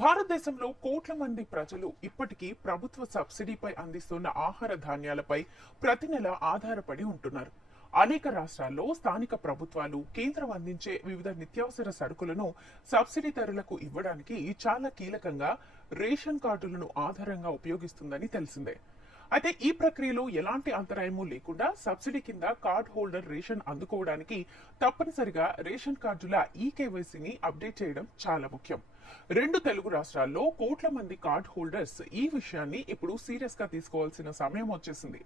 భారతదేశంలో కోట్ల మంది ప్రజలు ఇప్పటికీ ప్రభుత్వ సబ్సిడీపై అందిస్తున్న ఆహార ధాన్యాలపై ప్రతి నెల ఆధారపడి ఉంటున్నారు. అనేక రాష్ట్రాల్లో స్థానిక ప్రభుత్వాలు కేంద్రం అందించే వివిధ నిత్యావసర సరుకులను సబ్సిడీ ధరలకు ఇవ్వడానికి చాలా కీలకంగా రేషన్ కార్డులను ఆధారంగా ఉపయోగిస్తుందని తెలిసిందే. అయితే ఈ ప్రక్రియలో ఎలాంటి అంతరాయమూ లేకుండా సబ్సిడీ కింద కార్డ్ హోల్డర్ రేషన్ అందుకోవడానికి తప్పనిసరిగా రేషన్ కార్డుల ఈకేవైసీని అప్డేట్ చేయడం చాలా ముఖ్యం. 2 తెలుగు రాష్ట్రాల్లో కోట్ల మంది కార్డ్ హోల్డర్స్ ఈ విషయాన్ని ఇప్పుడు సీరియస్ గా తీసుకోవాల్సిన సమయం వచ్చేసింది.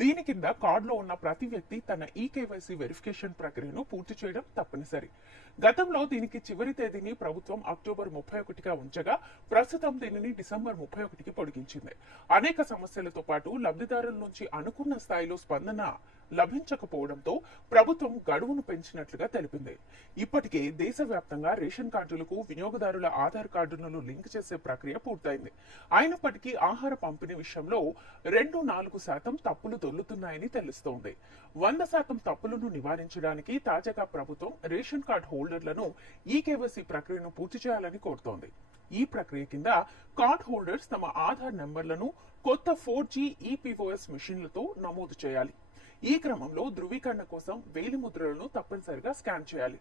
దీని కింద కార్డులో ఉన్న ప్రతి వ్యక్తి తన ఈకేవైసీ వెరిఫికేషన్ ప్రక్రియను పూర్తి చేయడం తప్పనిసరి. గతంలో దీనికి చివరి తేదీని ప్రభుత్వం అక్టోబర్ 31గా ఉంచగా ప్రస్తుతం దీనిని డిసెంబర్ 31కి పొడిగించింది. అనేక సమస్యలతో పాటు లబ్ధిదారుల నుంచి అనుకున్న స్థాయిలో స్పందన లభించకపోవడంతో ప్రభుత్వం గడువును పెంచినట్లుగా తెలిపింది. ఇప్పటికే దేశవ్యాప్తంగా రేషన్ కార్డులకు వినియోగదారుల ఆధార్ కార్డులను లింక్ చేసే ప్రక్రియ పూర్తయింది. అయినప్పటికీ ఆహార పంపిణీ విషయంలో 2-4% తప్పులు దొర్లుతున్నాయని తెలుస్తోంది. 100% తప్పులను నివారించడానికి తాజాగా ప్రభుత్వం రేషన్ కార్డు హోల్డర్లను ఈకేవైసీ ప్రక్రియను పూర్తి చేయాలని కోరుతోంది. ఈ ప్రక్రియ కింద కార్డ్ హోల్డర్స్ తమ ఆధార్ నెంబర్లను కొత్త 4G ఈపీఓఎస్ మిషన్లతో నమోదు చేయాలి. ఈ క్రమంలో ధృవీకరణ కోసం వేలిముద్రలను తప్పనిసరిగా స్కాన్ చేయాలి.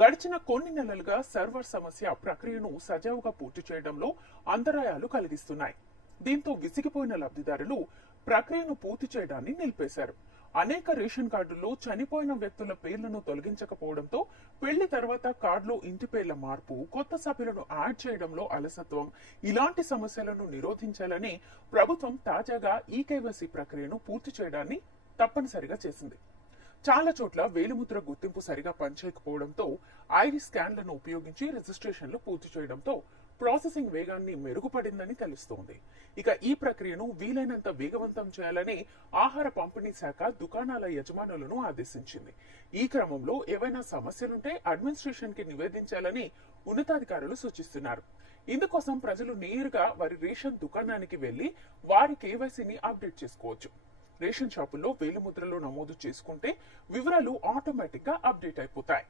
గడిచిన కొన్ని నెలలుగా సర్వర్ సమస్య ప్రక్రియను సజావుగా పూర్తి చేయడంలో అంతరాయాలు కలిగిస్తున్నాయి. దీంతో విసిగిపోయిన లబ్ధిదారులు ప్రక్రియను పూర్తి చేయడాన్ని నిలిపేశారు. అనేక రేషన్ కార్డుల్లో చనిపోయిన వ్యక్తుల పేర్లను తొలగించకపోవడంతో పెళ్లి తర్వాత కార్డులో ఇంటి పేర్ల మార్పు, కొత్త సభ్యులను యాడ్ చేయడంలో అలసత్వం, ఇలాంటి సమస్యలను నిరోధించాలని ప్రభుత్వం తాజాగా ఈకేవైసీ ప్రక్రియను పూర్తి చేయడాన్ని తప్పనిసరిగా చేసింది. చాలా చోట్ల వేలిముద్ర గుర్తింపు సరిగా పనిచేయకపోవడంతో ఐరిస్ స్కాన్లను ఉపయోగించి రిజిస్ట్రేషన్లు పూర్తి చేయడంతో ప్రాసెసింగ్ వేగాన్ని మెరుగుపడిందని తెలుస్తోంది. ఇక ఈ ప్రక్రియను వీలైనంత వేగవంతం చేయాలని ఆహార పంపిణీ శాఖ దుకాణాల యజమానులను ఆదేశించింది. ఈ క్రమంలో ఏవైనా సమస్యలుంటే అడ్మినిస్ట్రేషన్ కి నివేదించాలని ఉన్నతాధికారులు సూచిస్తున్నారు. ఇందుకోసం ప్రజలు నేరుగా వారి రేషన్ దుకాణానికి వెళ్లి వారి కేవైసీని అప్డేట్ చేసుకోవచ్చు. రేషన్ షాపుల్లో వేలిముద్రలో నమోదు చేసుకుంటే వివరాలు ఆటోమేటిక్ గా అప్డేట్ అయిపోతాయి.